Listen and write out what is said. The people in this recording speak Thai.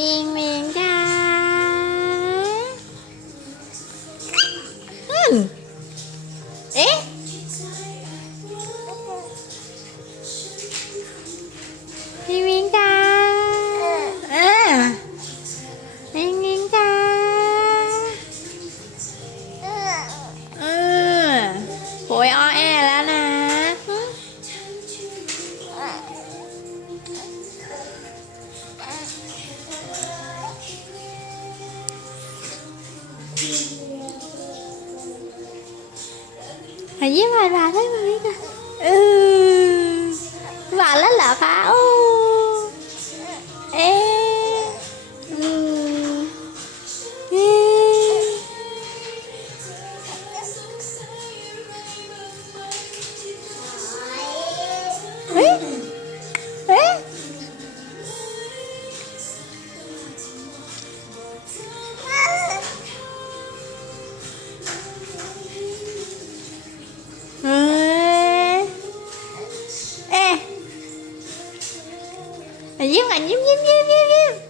มิงมิงจ้าอืมเอ๊ะพี่มิงจ้าเออมิงมิงจ้าเออโหยอ้อแอ Mày với mày bà thấy mày nè Ừ. Bà lá lạ bà ê, Ê. Ừ. Ê. Ê. 哎呀妈，你你你！你你你